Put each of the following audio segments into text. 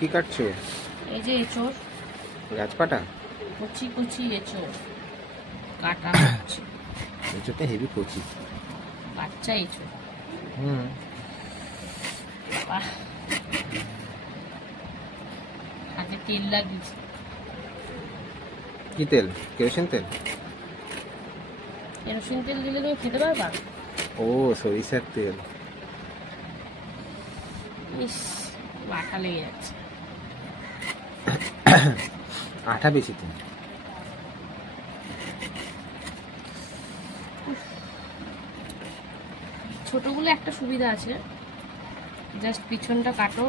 কি কাটছো? এই যে এঁচোড়, গাছপাটা কচি কচি এঁচোড় কাটা হচ্ছে। এঁচোড়টা হেভি কচি, বাচ্চা এঁচোড়। হাতে তেল লাগিয়েছে। কি তেল? কেরোসিন তেল? কেরোসিন তেল দিলে তুমি খেতে পারবা? ও, সরিষার তেল। ইস, আঠা লেগে যাচ্ছে। আঠা বেশি তো। ছোটগুলো একটা সুবিধা আছে, জাস্ট পিছনটা কাটো,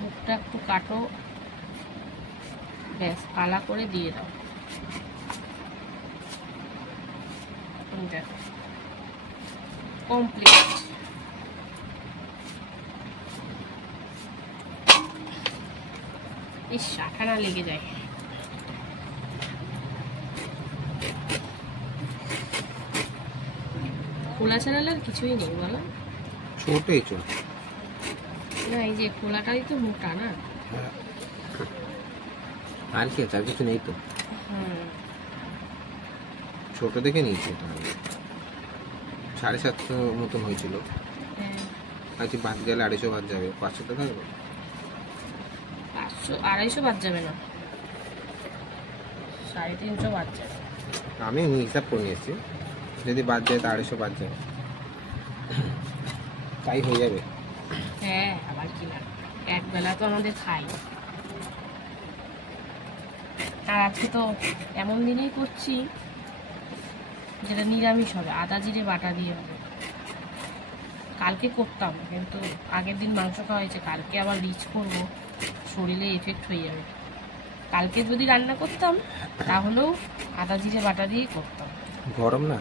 মুখটা একটু কাটো, ব্যাস পালা করে দিয়ে দাও। কমপ্লিট। ইস, আঠা না লেগে যায়। খোলা ছাড়ালে আর কিছুই নেই বলো। ছোট এঁচোড় না, এই যে খোলাটাই তো মোটা না। আর কি আছে? আর কিছু নেই তো। ছোট দেখে নিয়েছি এটা। 750 মতন হয়েছিল। আজকে বাদ গেলে 250 বাদ যাবে। 500 তো থাকবে। 500 250 বাদ যাবে না, 350 বাদ যাবে। আমি হিসাব করে নিয়েছি, যদি বাদ যায় তো 250 বাদ যাবে, তাই হয়ে যাবে। হ্যাঁ, আবার কি না, এক বেলা তো আমাদের খাই। আর আজকে তো এমন দিনেই করছি যেটা নিরামিষ হবে, আদা জিরে বাটা দিয়ে হবে। কালকে করতাম, কিন্তু আগের দিন মাংস খাওয়া হয়েছে, কালকে আবার রিচ করবো, শরীরে এফেক্ট হয়ে যাবে। কালকে যদি রান্না করতাম তাহলেও আদা জিরে বাটা দিয়েই করতাম। গরম না,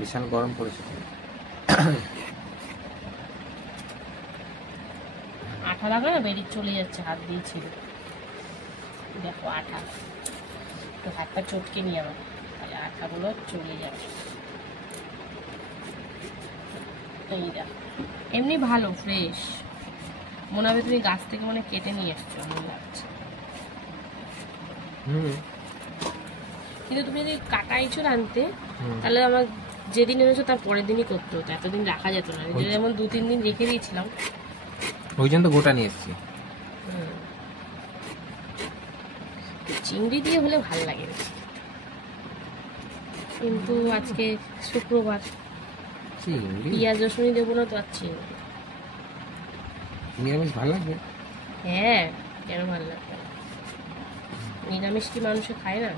বিশাল গরম পড়েছে। আঠা লাগা না, বেরিয়ে চলে যাচ্ছে হাত দিয়ে ছিঁড়ে। দেখো আঠা, তো হাতটা চটকে নিয়ে আবার, তাহলে আঠাগুলো চলে যাবে। এই দেখো, এমনি ভালো ফ্রেশ, মনে হবে তুমি গাছ থেকে মানে কেটে নিয়ে এসছো মনে লাগছে। কিন্তু তুমি যদি কাটা এঁচোড় আনতে, তাহলে আমার যেদিন এনেছো তার পরের দিনই করতে হতো, এতদিন রাখা যেত না। যেমন 2-3 দিন রেখে দিয়েছিলাম, ওই জন্য তো গোটা নিয়ে এসেছি। চিংড়ি দিয়ে হলে ভালো লাগে, কিন্তু আজকে শুক্রবার, পেঁয়াজ রসুনই দেবো না তো। আর চিংড়ি নিরামিষ ভালো লাগবে? হ্যাঁ, কেন ভালো লাগবে? নিরামিষ কি মানুষে খায় না?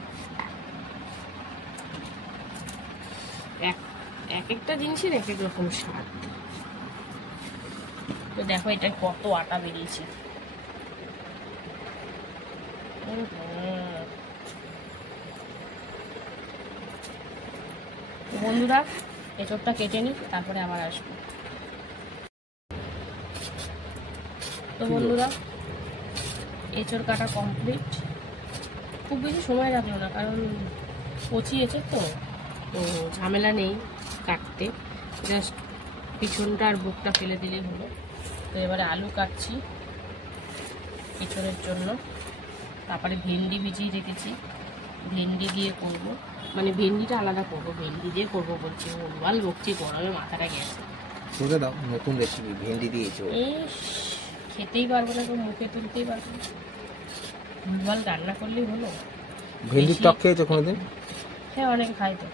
এক একটা জিনিসের এক এক রকম স্বাদ। তো দেখো এটা কত আটা বেরিয়েছে। বন্ধুরা, এঁচোড়টা কেটে নিই, তারপরে আবার আসবো। তো বন্ধুরা, এঁচোড় কাটা কমপ্লিট। খুব বেশি সময় লাগলো না, কারণ কচি এঁচোড় তো ঝামেলা নেই কাটতে, জাস্ট পিছনটা আর বুকটা ফেলে দিলেই হলো। তো এবারে আলু কাটছি এঁচোড়ের জন্য, তারপরে ভেন্ডি ভিজিয়ে রেখেছি, ভেন্ডি দিয়ে করব, মানে ভেন্ডিটা আলাদা করব, ভেন্ডি দিয়ে করবো বলছি, ভুলভাল বকছি, গরমে মাথাটা গেছে। করে দাও, নতুন রেসিপি, ভেন্ডি দিয়েছো। খেতেই পারবো না, তো মুখে তুলতেই পারবো না, ভুলভাল রান্না করলেই হলো। ভেন্ডির টক খেয়েছো কোনোদিন? হ্যাঁ, অনেক খাই তো।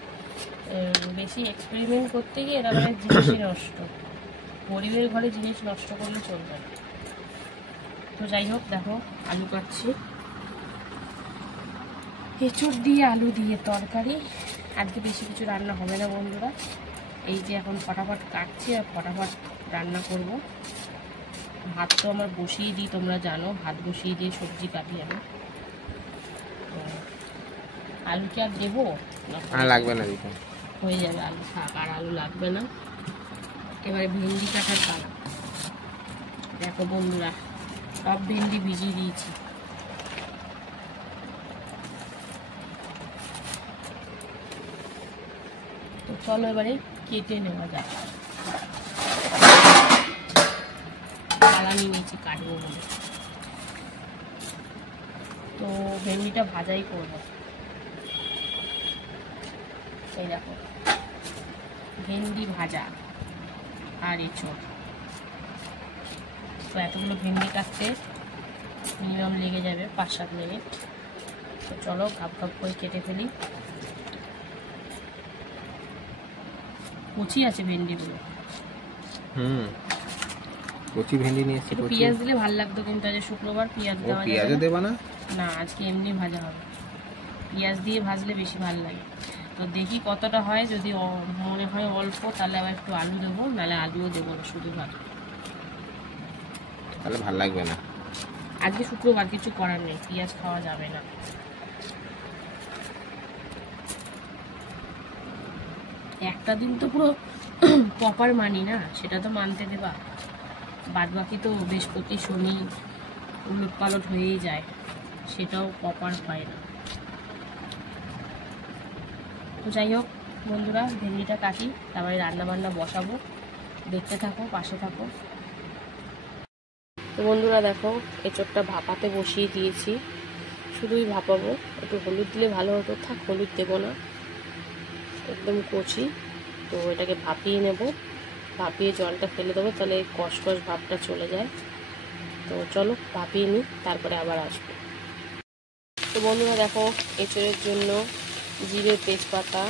বেশি এক্সপেরিমেন্ট করতে গিয়ে এরা মানে জিনিসই নষ্ট, গরিবের ঘরে জিনিস নষ্ট করলে চলবে না। তো যাই হোক, দেখো আলু কাটছি, এঁচোড় দিয়ে আলু দিয়ে তরকারি। আজকে বেশি কিছু রান্না হবে না বন্ধুরা, এই যে এখন ফটাফট কাটছি আর ফটাফট রান্না করব। ভাত তো আমার বসিয়ে দিই, তোমরা জানো, ভাত বসিয়ে দিয়ে সবজি কাটি আমি। আলু কি আর দেবো? লাগবে না, দেখুন হয়ে যাবে, আলু থাক, আর আলু লাগবে না। এবারে ভেন্ডি কাটার পালা। দেখো বন্ধুরা, সব ভেন্ডি ভিজিয়ে দিয়েছি। তো চলো এবারে কেটে নেওয়া যাক। জ্বালানি নিয়েছি কাটবো বলে। তো ভেন্ডিটা ভাজাই করবো। এই দেখো ভেন্ডি ভাজা আর এঁচোড়। তো এতগুলো ভেন্ডি কাটতে মিনিমাম লেগে যাবে 5-7 মিনিট। তো চলো কাপ কাপ করে কেটে ফেলি। কচি আছে ভেন্ডিগুলো। কচি ভেন্ডি নিয়ে এসেছি। একটু পেঁয়াজ দিলে ভালো লাগতো, কিন্তু আজ শুক্রবার পেঁয়াজ দেওয়া যাবে না। পেঁয়াজ দেবা না? না, আজকে এমনি ভাজা হবে। পেঁয়াজ দিয়ে ভাজলে বেশি ভালো লাগে। তো দেখি কতটা হয়, যদি মনে হয় অল্প তাহলে আবার একটু আলু দেবো, নাহলে আলুও দেবো না, শুধু ভাজা। তাহলে ভালো লাগবে না। আজকে শুক্রবার, কিছু করার নেই, পেঁয়াজ খাওয়া যাবে না। একটা দিন তো পুরো প্রপার মানি না, সেটা তো মানতে দেবা। বাদ বাকি তো বৃহস্পতি শনি উলট পালট হয়েই যায়, সেটাও প্রপার হয় না। তো যাই হোক বন্ধুরা, ভেন্ডিটা কাটি, তারপরে রান্না বান্না বসাবো। দেখতে থাকো, পাশে থাকো। তো বন্ধুরা দেখো, এঁচোড়টা ভাপাতে বসিয়ে দিয়েছি, শুধুই ভাপাবো। একটু হলুদ দিলে ভালো হতো, থাক হলুদ দেবো না, একদম কচি। তো এটাকে ভাপিয়ে নেব, ভাপিয়ে জলটা ফেলে দেবো, তাহলে কষকষ ভাবটা চলে যায়। তো চলো ভাপিয়ে নিই, তারপরে আবার আসবো। তো বন্ধুরা দেখো, এঁচোড়ের জন্য জিরে, তেজপাতা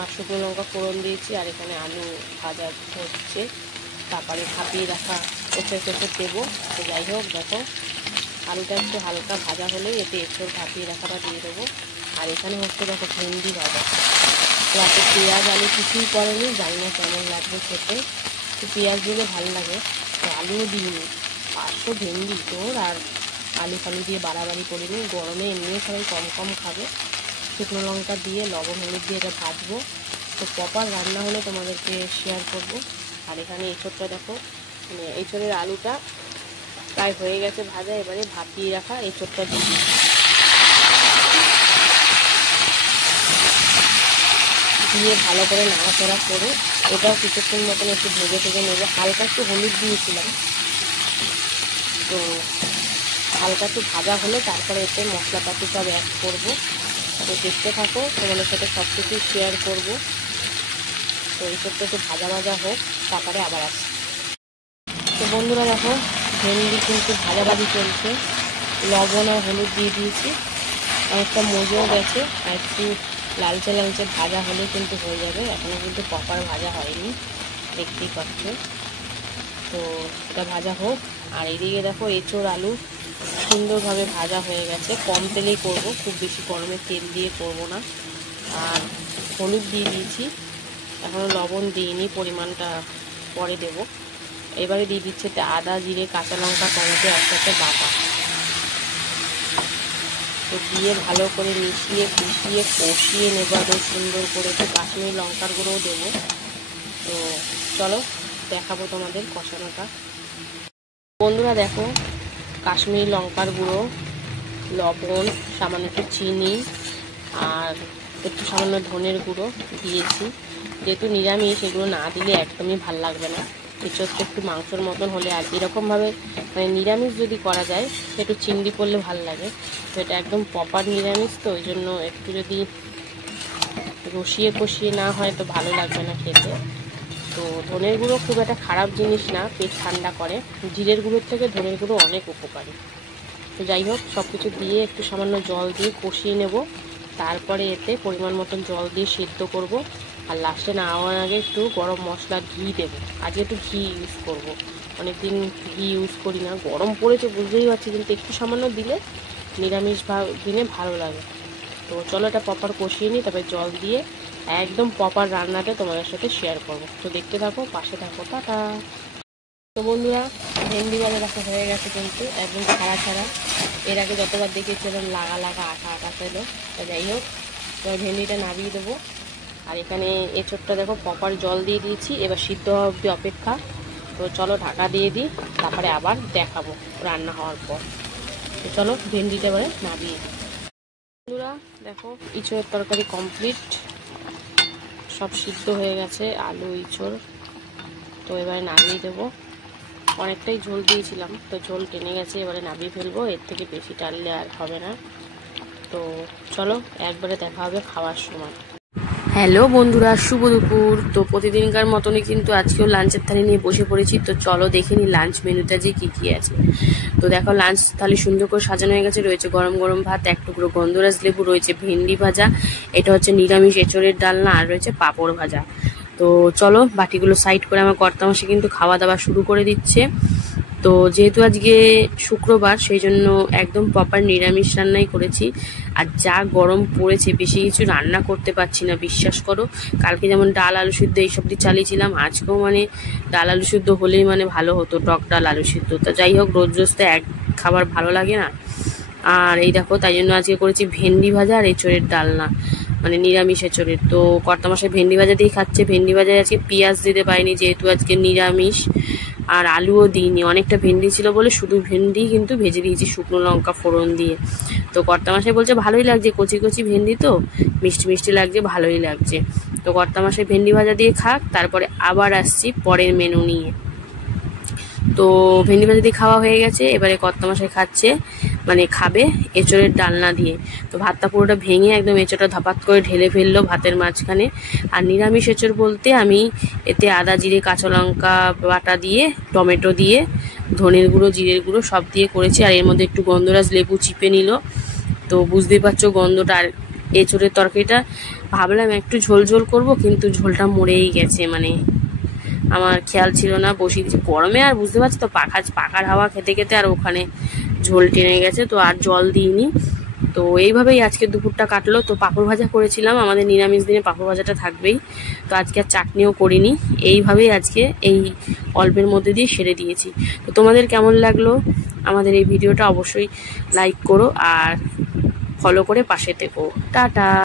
আর শুকনো লঙ্কা ফোড়ন দিয়েছি, আর এখানে আলু ভাজা হচ্ছে, তারপরে ভাপিয়ে রাখা এঁচোড় দেবো। তো যাই হোক দেখো, আলুটা একটু হালকা ভাজা হলেই এতে এঁচোড় ভাপিয়ে রাখাটা দিয়ে দেবো। আর এখানে হচ্ছে দেখো ভেন্ডি ভাজা। রাতে পেঁয়াজ আলু কিছুই করেনি, জানি না কেমন লাগবে খেতে। তো পেঁয়াজ দিলে ভালো লাগে। তো আলুও দিইনি, 500 ভেন্ডি তোর, আর আলু ফালু দিয়ে বাড়াবাড়ি করিনি। গরমে এমনিও সবাই কম কম খাবে। শুকনো লঙ্কা দিয়ে লবণ হলুদ দিয়ে এটা ভাজবো। তো প্রপার রান্না হলে তোমাদেরকে শেয়ার করব। আর এখানে এঁচোড়টা দেখো, মানে এঁচোড়ের আলুটা প্রায় হয়ে গেছে ভাজা। এবারে ভাপিয়ে রাখা এঁচোড়টা দিয়ে দিয়ে ভালো করে নাড়াচাড়া করে এটাও কিছুক্ষণ মতন একটু ভেজে ভেজে নেবো। হালকা একটু হলুদ দিয়েছিলাম, তো হালকা একটু ভাজা হলে তারপরে এতে মশলাপাতি সব অ্যাড করবো। তো দেখতে থাকো, তোমাদের সাথে সব কিছু শেয়ার করবো। তো এইসবটা একটু ভাজা ভাজা হোক, তারপরে আবার আসি। তো বন্ধুরা দেখো, ভেন্ডি কিন্তু ভাজাভাজি চলছে, লবণ আর হলুদ দিয়ে দিয়েছি, অনেকটা মজেও গেছে। আর একটু লালচে লালচে ভাজা হলে কিন্তু হয়ে যাবে, এখনও কিন্তু প্রপার ভাজা হয়নি, দেখতেই পাচ্ছ। তো এটা ভাজা হোক। আর এদিকে দেখো এঁচোড় আলু সুন্দরভাবে ভাজা হয়ে গেছে। কম তেলেই করব, খুব বেশি গরমে তেল দিয়ে করব না। আর হলুদ দিয়ে দিয়েছি, এখনও লবণ দিইনি, পরিমাণটা পরে দেব। এবারে দিয়ে দিচ্ছে আদা, জিরে, কাঁচা লঙ্কা, টমেটো একসাথে বাটা। তো দিয়ে ভালো করে মিশিয়ে কুচিয়ে কষিয়ে নেব একদম সুন্দর করে। একটু কাশ্মীরি লঙ্কার গুঁড়োও দেবো। তো চলো দেখাবো তোমাদের কষানোটা। বন্ধুরা দেখো, কাশ্মীরি লঙ্কার গুঁড়ো, লবণ, সামান্য একটু চিনি আর একটু সামান্য ধনের গুঁড়ো দিয়েছি। যেহেতু নিরামিষ, এগুলো না দিলে একদমই ভাল লাগবে না। এঁচোড়টা একটু মাংসর মতন হলে, আর এরকমভাবে মানে নিরামিষ যদি করা যায় একটু চিংড়ি করলে ভাল লাগে। তো এটা একদম প্রপার নিরামিষ, তো ওই জন্য একটু যদি রসিয়ে কষিয়ে না হয় তো ভালো লাগবে না খেতে। তো ধনের গুঁড়ো খুব একটা খারাপ জিনিস না, পেট ঠান্ডা করে। জিরের গুঁড়োর থেকে ধনের গুঁড়ো অনেক উপকারী। তো যাই হোক, সব কিছু দিয়ে একটু সামান্য জল দিয়ে কষিয়ে নেব। তারপরে এতে পরিমাণ মতন জল দিয়ে সেদ্ধ করব। আর লাস্টে নামানোর আগে একটু গরম মশলা ঘি দেবো। আজকে একটু ঘি ইউজ করব, অনেকদিন ঘি ইউজ করি না। গরম পড়েছে বুঝতেই পারছি, কিন্তু একটু সামান্য দিলে নিরামিষ দিনে ভালো লাগে। তো চলো এটা প্রপার কষিয়ে নিই, তবে জল দিয়ে একদম প্রপার রান্নাটা তোমাদের সাথে শেয়ার করব। তো দেখতে থাকো, পাশে থাকো, টাটা। তো বন্ধুরা, ভেন্ডি ভাজা রাখা হয়ে গেছে, কিন্তু একদম ছাড়া ছাড়া। এর আগে যতবার দেখেছিলাম লাগা লাগা আঠা আঠা ছিল। তো যাই হোক, এবার ভেন্ডিটা নামিয়ে দেবো। আর এখানে এঁচোড়টা দেখো প্রপার জল দিয়ে দিয়েছি, এবার সিদ্ধ হওয়া অবধি অপেক্ষা। তো চলো ঢাকা দিয়ে দিই, তারপরে আবার দেখাবো রান্না হওয়ার পর। তো চলো ভেন্ডিটা এবারে নামিয়ে দিই। বন্ধুরা দেখো, ইঁচড়ের তরকারি কমপ্লিট, সব সিদ্ধ হয়ে গেছে, আলু ইঁচড়। তো এবারে নামিয়ে দেবো। অনেকটাই ঝোল দিয়েছিলাম, তো ঝোল টেনে গেছে, এবারে নামিয়ে ফেলবো। এর থেকে বেশি টানলে আর হবে না। তো চলো একবারে দেখা হবে খাওয়ার সময়। হ্যালো বন্ধুরা, শুভ দুপুর। তো প্রতিদিনকার মতনই কিন্তু আজকেও লাঞ্চের থালি নিয়ে বসে পড়েছি। তো চলো দেখে নি লাঞ্চ মেনুতে যে কি কি আছে। তো দেখো লাঞ্চ থালি সুন্দর করে সাজানো হয়ে গেছে। রয়েছে গরম গরম ভাত, এক টুকরো গন্ধরাজ লেবু, রয়েছে ভেন্ডি ভাজা, এটা হচ্ছে নিরামিষ এঁচড়ের ডালনা, আর রয়েছে পাঁপড় ভাজা। তো চলো বাটিগুলো সাইড করে আমার কর্তামশাই কিন্তু খাওয়া দাওয়া শুরু করে দিচ্ছে। তো যেহেতু আজকে শুক্রবার, সেই জন্য একদম প্রপার নিরামিষ রান্নাই করেছি। আর যা গরম পড়েছে, বেশি কিছু রান্না করতে পারছি না, বিশ্বাস করো। কালকে যেমন ডাল আলু সিদ্ধ এইসব দিয়ে চালিয়েছিলাম, আজকেও মানে ডাল আলু সিদ্ধ হলেই মানে ভালো হতো, টক ডাল আলু সিদ্ধ। তা যাই হোক, রোজ রোজ তো এক খাবার ভালো লাগে না। আর এই দেখো, তাই জন্য আজকে করেছি ভেন্ডি ভাজা আর এঁচড়ের ডালনা, মানে নিরামিষ এঁচড়ের। তো কর্তামশাই ভেন্ডি ভাজা দিয়ে খাচ্ছে। ভেন্ডি ভাজায় আজকে পেঁয়াজ দিতে পারিনি, যেহেতু আজকে নিরামিষ। আর আলুও দিইনি, অনেকটা ভেন্ডি ছিল বলে শুধু ভেন্ডি কিন্তু ভেজে দিয়েছি শুকনো লঙ্কা ফোড়ন দিয়ে। তো কর্তামশাই বলছে ভালোই লাগছে, কচি কচি ভেন্ডি তো মিষ্টি মিষ্টি লাগছে, ভালোই লাগছে। তো কর্তামশাই ভেন্ডি ভাজা দিয়ে খাক, তারপরে আবার আসছি পরের মেনু নিয়ে। তো ভেন্ডি ভাজা দিয়ে খাওয়া হয়ে গেছে, এবারে কর্তামশাই খাচ্ছে, মানে খাবে এঁচড়ের ডালনা দিয়ে। তো ভাতটা পুরোটা ভেঙে একদম এঁচড়টা ধাপাত করে ঢেলে ফেললো ভাতের মাঝখানে। আর নিরামিষ এঁচড় বলতে আমি এতে আদা জিরে কাঁচা লঙ্কা বাটা দিয়ে, টমেটো দিয়ে, ধনের গুঁড়ো জিরের গুঁড়ো সব দিয়ে করেছি। আর এর মধ্যে একটু গন্ধরাজ লেবু চিপে নিল। তো বুঝতেই পারছো গন্ধটা। আর এঁচড়ের তরকারিটা ভাবলাম একটু ঝোল ঝোল করবো, কিন্তু ঝোলটা মরেই গেছে, মানে আমার খেয়াল ছিল না, বসিয়ে দিয়েছি গরমে। আর বুঝতে পারছি তো পাখার হাওয়া খেতে খেতে আর ওখানে ঝোল টেনে গেছে, তো আর জল দিইনি। তো এইভাবেই আজকে দুপুরটা কাটলো। তো পাঁপড় ভাজা করেছিলাম, আমাদের নিরামিষ দিনে পাঁপড় ভাজাটা থাকবেই। তো আজকে আর চাটনিও করিনি, এইভাবেই আজকে এই অল্পের মধ্যে দিয়ে সেরে দিয়েছি। তো তোমাদের কেমন লাগলো আমাদের এই ভিডিওটা অবশ্যই লাইক করো আর ফলো করে পাশে থেকো। টাটা।